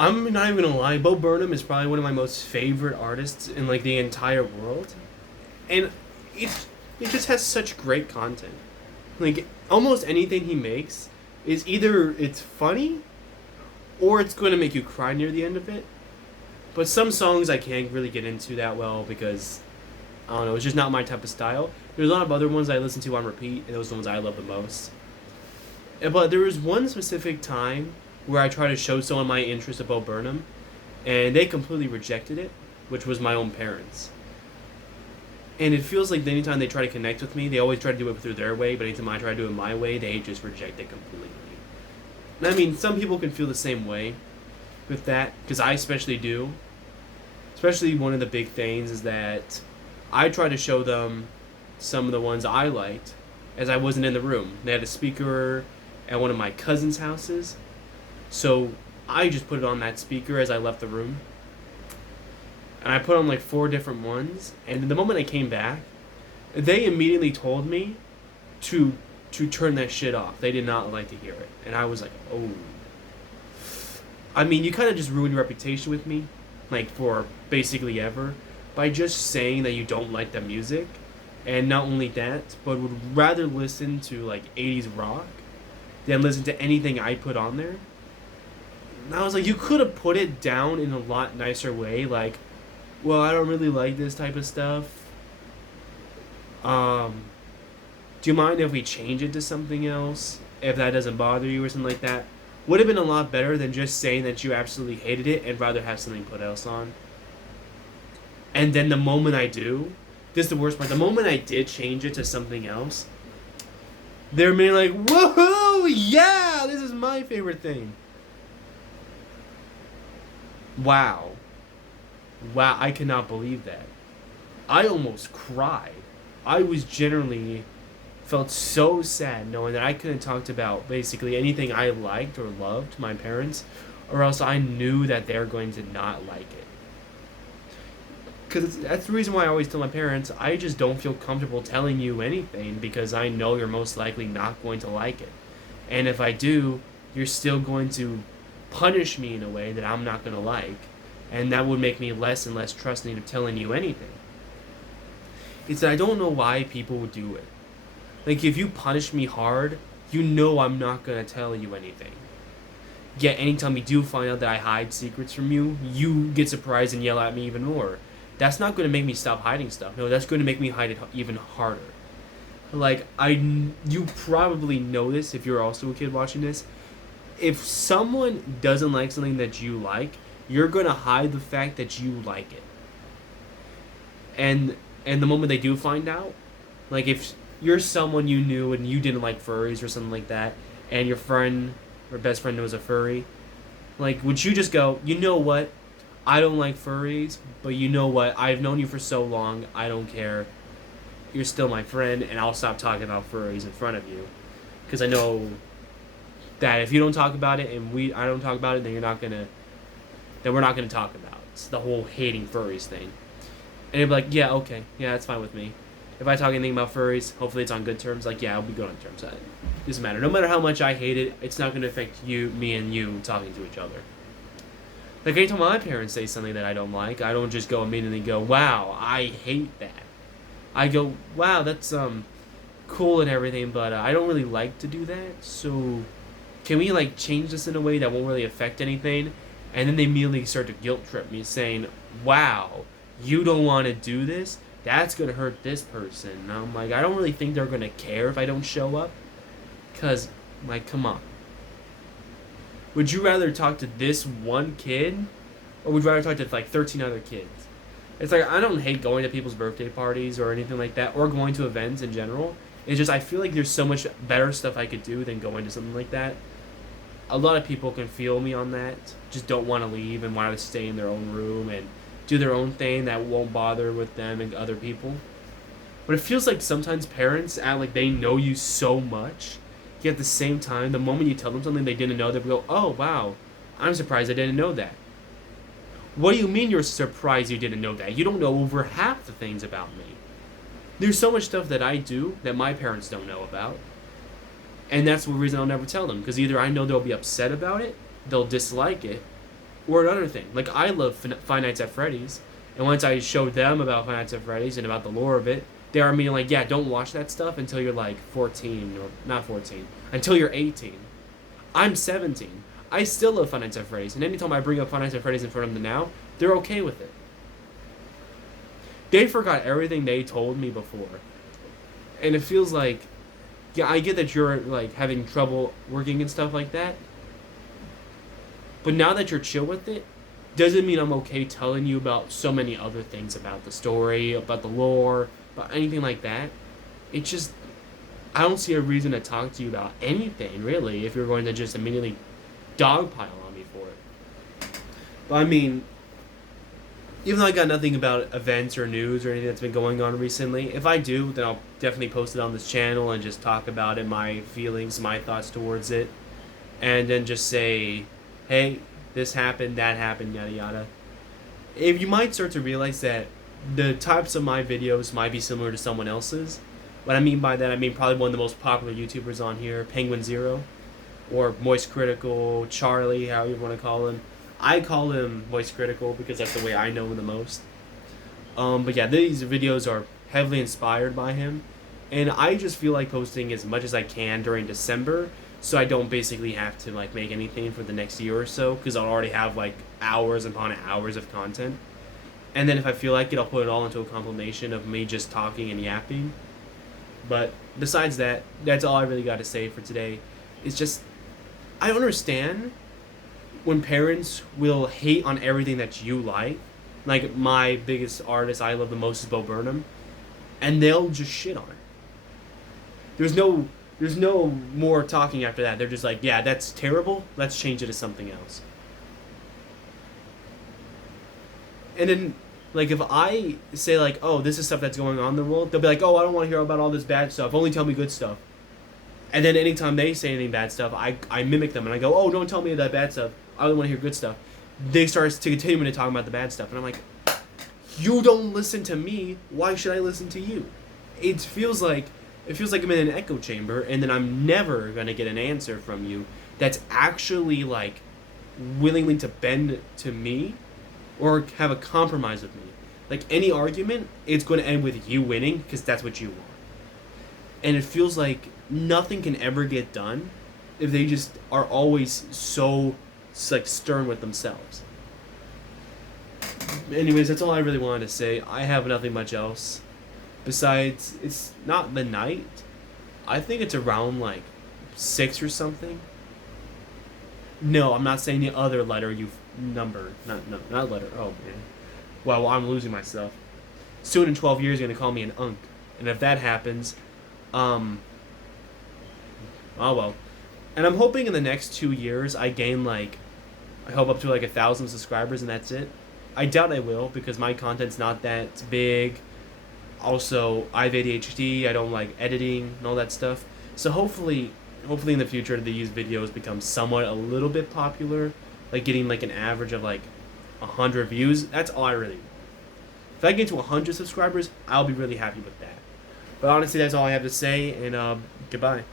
I'm not even gonna lie. Bo Burnham is probably one of my most favorite artists in like the entire world, and it it just has such great content. Like almost anything he makes is either it's funny or it's going to make you cry near the end of it. But some songs I can't really get into that well because I don't know, it's just not my type of style. There's a lot of other ones I listen to on repeat, and those are the ones I love the most. But there was one specific time where I tried to show someone my interest about Burnham, and they completely rejected it, which was my own parents. And it feels like anytime they try to connect with me, they always try to do it through their way, but anytime I try to do it my way, they just reject it completely. And I mean, some people can feel the same way with that, because I especially do. Especially one of the big things is that I try to show them some of the ones I liked as I wasn't in the room. They had a speaker at one of my cousin's houses, so I just put it on that speaker as I left the room. And I put on like 4 different ones, and the moment I came back, they immediately told me to turn that shit off. They did not like to hear it. And I was like, oh. I mean, you kind of just ruined your reputation with me, like for basically ever, by just saying that you don't like the music. And not only that, but would rather listen to like 80s rock than listen to anything I put on there. And I was like, you could have put it down in a lot nicer way, like, well, I don't really like this type of stuff. Do you mind if we change it to something else? If that doesn't bother you or something like that? Would have been a lot better than just saying that you absolutely hated it and rather have something put else on. And then the moment I do, this is the worst part, the moment I did change it to something else, they're immediately like, woohoo, yeah, this is my favorite thing. Wow. Wow, I cannot believe that. I almost cried. I was generally felt so sad knowing that I couldn't talk about basically anything I liked or loved to my parents, or else I knew that they're going to not like it. Because that's the reason why I always tell my parents, I just don't feel comfortable telling you anything because I know you're most likely not going to like it. And if I do, you're still going to punish me in a way that I'm not going to like. And that would make me less and less trusting of telling you anything. It's that I don't know why people would do it. Like, if you punish me hard, you know I'm not going to tell you anything. Yet, anytime you do find out that I hide secrets from you, you get surprised and yell at me even more. That's not going to make me stop hiding stuff. No, that's going to make me hide it even harder. Like, you probably know this if you're also a kid watching this. If someone doesn't like something that you like, you're going to hide the fact that you like it. And the moment they do find out, like if you're someone you knew and you didn't like furries or something like that, and your friend or best friend was a furry, like would you just go, you know what, I don't like furries, but you know what, I've known you for so long, I don't care, you're still my friend, and I'll stop talking about furries in front of you, because I know that if you don't talk about it and I don't talk about it, then we're not gonna talk about it. It's the whole hating furries thing. And you'll be like, yeah, okay, yeah, that's fine with me. If I talk anything about furries, hopefully it's on good terms. Like, yeah, I'll be good on terms. It doesn't matter. No matter how much I hate it, it's not going to affect me and you talking to each other. Like, anytime my parents say something that I don't like, I don't just go immediately go, wow, I hate that. I go, wow, that's cool and everything, but I don't really like to do that. So can we, like, change this in a way that won't really affect anything? And then they immediately start to guilt trip me, saying, wow, you don't want to do this? That's going to hurt this person. And I'm like, I don't really think they're going to care if I don't show up. Because, like, come on. Would you rather talk to this one kid? Or would you rather talk to, like, 13 other kids? It's like, I don't hate going to people's birthday parties or anything like that. Or going to events in general. It's just, I feel like there's so much better stuff I could do than going to something like that. A lot of people can feel me on that. Just don't want to leave and want to stay in their own room and do their own thing that won't bother with them and other people. But it feels like sometimes parents act like they know you so much, yet at the same time, the moment you tell them something they didn't know, they go, oh, wow, I'm surprised I didn't know that. What do you mean you're surprised you didn't know that? You don't know over half the things about me. There's so much stuff that I do that my parents don't know about. And that's the reason I'll never tell them. Because either I know they'll be upset about it, they'll dislike it, Or another thing, like I love Five Nights at Freddy's, and once I showed them about Five Nights at Freddy's and about the lore of it, they are being like, yeah, don't watch that stuff until you're like 14 or not 14, until you're 18. I'm 17. I still love Five Nights at Freddy's, and anytime I bring up Five Nights at Freddy's in front of them now, they're okay with it. They forgot everything they told me before, and it feels like, yeah, I get that you're like having trouble working and stuff like that, but now that you're chill with it, doesn't mean I'm okay telling you about so many other things about the story, about the lore, about anything like that. It's just, I don't see a reason to talk to you about anything, really, if you're going to just immediately dogpile on me for it. But I mean, even though I got nothing about events or news or anything that's been going on recently, if I do, then I'll definitely post it on this channel and just talk about it, my feelings, my thoughts towards it, and then just say, hey, this happened, that happened, yada yada. If you might start to realize that the types of my videos might be similar to someone else's. What I mean by that, I mean probably one of the most popular YouTubers on here, Penguin Zero, or Moist Critical, Charlie, however you want to call him. I call him Moist Critical because that's the way I know him the most. But yeah, these videos are heavily inspired by him, and I just feel like posting as much as I can during December, so I don't basically have to like make anything for the next year or so, because I'll already have like hours upon hours of content. And then if I feel like it, I'll put it all into a compilation of me just talking and yapping. But besides that, that's all I really got to say for today. It's just, I understand when parents will hate on everything that you like. Like, my biggest artist I love the most is Burnham, and they'll just shit on it. There's no more talking after that. They're just like, yeah, that's terrible, let's change it to something else. And then, like, if I say, like, oh, this is stuff that's going on in the world, they'll be like, oh, I don't want to hear about all this bad stuff, only tell me good stuff. And then anytime they say anything bad stuff, I mimic them, and I go, oh, don't tell me that bad stuff, I only want to hear good stuff. They start to continue to talk about the bad stuff, and I'm like, you don't listen to me, why should I listen to you? It feels like I'm in an echo chamber, and then I'm never going to get an answer from you that's actually, like, willingly to bend to me or have a compromise with me. Like, any argument, it's going to end with you winning because that's what you want. And it feels like nothing can ever get done if they just are always so, like, stern with themselves. Anyways, that's all I really wanted to say. I have nothing much else. Besides, it's not the night. I think it's around, like, 6 or something. No, I'm not saying the other letter you've numbered. Not letter. Oh, man. Well, I'm losing myself. Soon in 12 years, you're going to call me an unk. And if that happens, oh, well. And I'm hoping in the next 2 years, I gain, like, I hope up to, like, 1,000 subscribers, and that's it. I doubt I will, because my content's not that big. Also, I have ADHD, I don't like editing and all that stuff. So hopefully in the future, these videos become somewhat a little bit popular, like getting like an average of like 100 views. That's all I really want. If I get to 100 subscribers, I'll be really happy with that. But honestly, that's all I have to say, and goodbye.